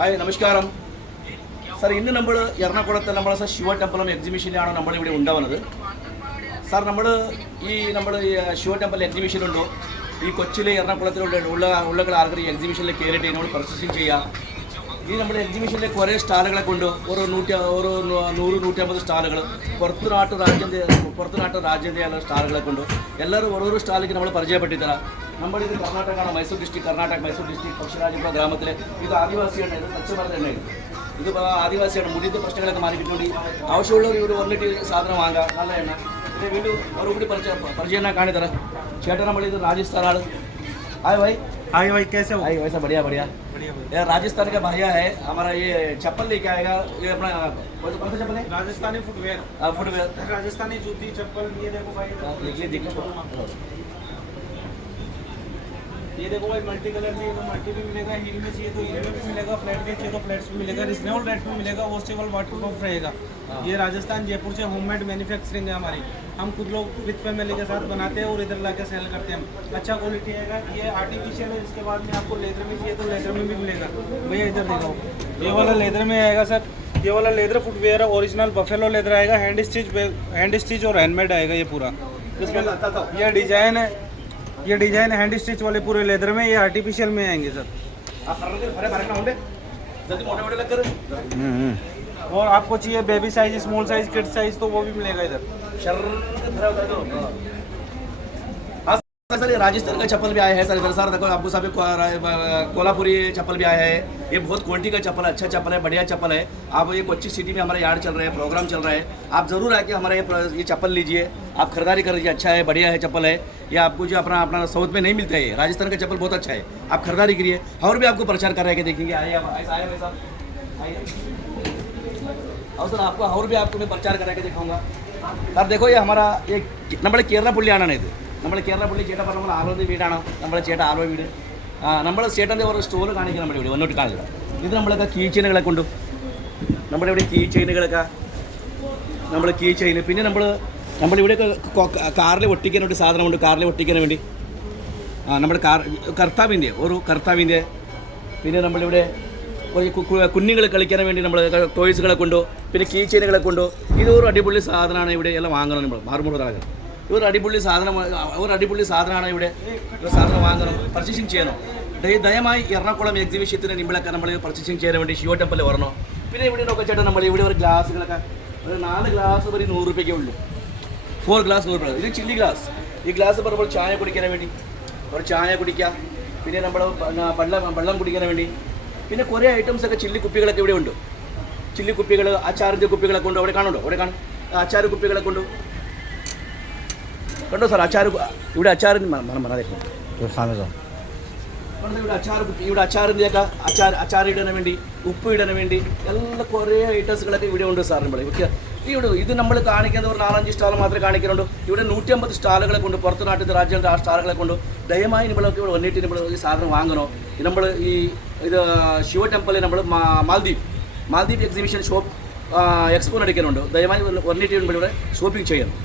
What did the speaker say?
Hi നമസ്കാരം sir. ഇന്ന് നമ്മൾ എറണാകുളത്തെ നമ്മളെ ശിവ ടെമ്പിളും എക്സിബിഷനിലാണ് നമ്മളിവിടെ ഉണ്ടാവുന്നത് സാർ. നമ്മൾ ശിവ ടെമ്പിൾ എക്സിബിഷനുണ്ടോ ഈ കൊച്ചിയിലെ എറണാകുളത്തിലുള്ള ആൾക്കാർ ഈ എക്സിബിഷനിൽ കയറിയിട്ട് നമ്മൾ പർച്ചേസിങ് ചെയ്യാം. ഈ നമ്മുടെ എക്സിബിഷനിൽ കുറേ സ്റ്റാളുകളൊക്കെ ഉണ്ട്. ഒരു 100-150 സ്റ്റാളുകൾ പുറത്ത് നാട്ട് രാജ്യത്തെ സ്റ്റാളുകളൊക്കെ ഉണ്ട്. എല്ലാവരും ഓരോരോ സ്റ്റാളിലേക്ക് നമ്മൾ പരിചയപ്പെട്ടിത്തരാം. നമ്മളിത് കർണാടകമാണ്, മൈസൂർ ഡിസ്ട്രിക്ട് മൈസൂർ ഡിസ്ട്രിക്ട് പക്ഷിരാജപുര ഗ്രാമത്തിലെ ഇത് ആദിവാസിയാണ്. ഇത് കച്ചവടം തന്നെയാണ്. ഇത് ആദിവാസിയാണ്. മുടിയത്തെ പ്രശ്നങ്ങളൊക്കെ മാറിക്കിട്ടുണ്ട്. ആവശ്യമുള്ളവർ ഇവിടെ വന്നിട്ട് സാധനം വാങ്ങാം. നല്ല എണ്ണ ഇത് വീണ്ടും അവരോട് പരിചയം കാണിത്തരാം. ചേട്ടൻ നമ്മളിത് രാജസ്ഥാനാണ്. हाय भाई कैसे हो? भाई वैसा बढ़िया बढ़िया यार राजस्थान का भैया है हमारा. ये चप्पल लेके आएगा. ये अपना कौन सा चप्पल है? राजस्थानी फुटवेयर राजस्थानी जूती चप्पल. ये देखो भाई, ये देखो भाई, मल्टी कलर चाहिए तो मल्टी भी मिलेगा, हील में चाहिए तो हील में भी मिलेगा, फ्लैट में चाहिए तो फ्लैट्स भी मिलेगा, रिजनेबल रेट में मिलेगा, वॉशेबल वाटरप्रूफ रहेगा. ये राजस्थान जयपुर से होममेड मैन्युफैक्चरिंग है हमारी. हम खुद लोग विद फैमिली के साथ बनाते हैं और इधर लाके सेल करते हैं. अच्छा क्वालिटी आएगा. ये आर्टिफिशियल है. इसके बाद में आपको लेदर में चाहिए तो लेदर में भी मिलेगा. भैया इधर देखो, ये वाला लेदर में आएगा सर. ये वाला लेदर फुटवेयर है, ओरिजिनल बफेलो लेदर आएगा. हैंड स्टिच और हैंडमेड आएगा ये पूरा. इसमें ये डिजाइन है, ये डिजाइन हैंड स्टिच वाले पूरे लेदर में. ये आर्टिफिशियल में आएंगे सर. और आपको चाहिए baby size, small size, kid size तो वो भी मिलेगा इधर. सर ये राजस्थान का चप्पल भी आया है सर. इधर सर देखो आपको सब कोल्हापुरी चप्पल भी आया है. ये बहुत क्वालिटी का चप्पल है, अच्छा चप्पल है, बढ़िया चप्पल है. आप ये कोच्चि सिटी में हमारा यार्ड चल रहा है, प्रोग्राम चल रहा है. आप ज़रूर आके हमारा ये चप्पल लीजिए. आप खरीदारी कर लीजिए. अच्छा है, बढ़िया है चप्पल है. ये आपको जो अपना साउथ में नहीं मिलता है. राजस्थान का चप्पल बहुत अच्छा है. आप खरीदारी करिए. और भी आपको प्रचार कर रहे हैं कि देखेंगे आइए वैसा और सर आपको मैं प्रचार कर रहे दिखाऊंगा सर. देखो ये हमारा ये നമ്മുടെ കേരള പുള്ളിയാണ്. ഇത് നമ്മുടെ കേരള പുള്ളി ചേട്ടൻ പറഞ്ഞ നമ്മൾ ആലുവ വീടാണ്. നമ്മുടെ ചേട്ടൻ ആലുവ വീട്. നമ്മൾ ചേട്ടൻ്റെ ഓരോ സ്റ്റോർ കാണിക്കുക നമ്മുടെ ഇവിടെ വന്നിട്ട് കാണില്ല. ഇത് നമ്മളൊക്കെ കീ ചെയിനുകളൊക്കെ ഉണ്ട്. നമ്മുടെ ഇവിടെ കീ ചെയിനുകളൊക്കെ കീ ചെയിൻ. പിന്നെ നമ്മളിവിടെയൊക്കെ കാറിൽ ഒട്ടിക്കാനൊരു സാധനമുണ്ട്. കാറിൽ ഒട്ടിക്കാൻ വേണ്ടി നമ്മുടെ കർത്താവിൻ്റെ പിന്നെ നമ്മളിവിടെ കുഞ്ഞുങ്ങൾ കളിക്കാൻ വേണ്ടി നമ്മൾ ടോയ്സുകളെ കൊണ്ടോ പിന്നെ കീ ചെയിനുകളെ കൊണ്ടോ ഇതൊരു അടിപൊളി സാധനമാണ്. ഇവിടെ എല്ലാം വാങ്ങണം. നമ്മൾ മാറുമുറകളാകണം. ഒരു അടിപൊളി സാധനമാണ്. ഇവിടെ ഒരു സാധനം വാങ്ങണം, പർച്ചേസിങ് ചെയ്യണം. ദയമായി എറണാകുളം എക്സിബിഷത്തിന് നിങ്ങളൊക്കെ നമ്മൾ പർച്ചേസിങ് ചെയ്യാൻ വേണ്ടി ശിവ ടെമ്പിൾ വരണം. പിന്നെ ഇവിടെ നോക്കുക ചേട്ടാ, നമ്മൾ ഇവിടെ ഒരു ഗ്ലാസ്സുകളൊക്കെ ഒരു 4 ഗ്ലാസ് ഒരു 100 രൂപയ്ക്കേ ഉള്ളൂ. 4 ഗ്ലാസ് 100 രൂപ. ഇത് ചില്ലി ഗ്ലാസ്. ഈ ഗ്ലാസ് പറയുമ്പോൾ ചായ കുടിക്കാൻ വേണ്ടി ഒരു ചായ കുടിക്കാം. പിന്നെ നമ്മൾ വെള്ളം കുടിക്കാൻ വേണ്ടി. പിന്നെ കുറേ ഐറ്റംസൊക്കെ ചില്ലി കുപ്പികളൊക്കെ ഇവിടെ ഉണ്ട്. ചില്ലി കുപ്പികൾ, അച്ചാറിൻ്റെ കുപ്പികളൊക്കെ ഉണ്ട്. അവിടെ കാണും. അച്ചാർ കുപ്പികളൊക്കെ ഉണ്ട്. കണ്ടോ സാർ അച്ചാർ. ഇവിടെ അച്ചാറിന് ഇവിടെ അച്ചാറിൻ്റെയൊക്കെ അച്ചാർ ഇടാൻ വേണ്ടി, ഉപ്പ് ഇടാൻ വേണ്ടി എല്ലാ കുറേ ഐറ്റംസുകളൊക്കെ ഇവിടെ ഉണ്ട് സാർ. ഇത് നമ്മൾ കാണിക്കുന്നത് ഒരു 4-5 സ്റ്റാൾ മാത്രമേ കാണിക്കുന്നുള്ളൂ. ഇവിടെ 150 സ്റ്റാളുകളെ കൊണ്ട് പുറത്ത് നാട്ടിൽ രാജ്യത്തെ ആ സ്റ്റാളുകളെ കൊണ്ട് ദയമായി നമ്മളൊക്കെ ഇവിടെ വന്നിട്ട് നമ്മൾ ഈ സാധനം വാങ്ങണോ. നമ്മൾ ഇത് ശിവ ടെമ്പിളിൽ നമ്മൾ മാൽദീപ് എക്സിബിഷൻ ഷോപ്പ് എക്സ്പോ നടക്കുന്നുണ്ട്. ദയമായി വന്നിട്ട് ഇവിടെ ഷോപ്പിംഗ് ചെയ്യണം.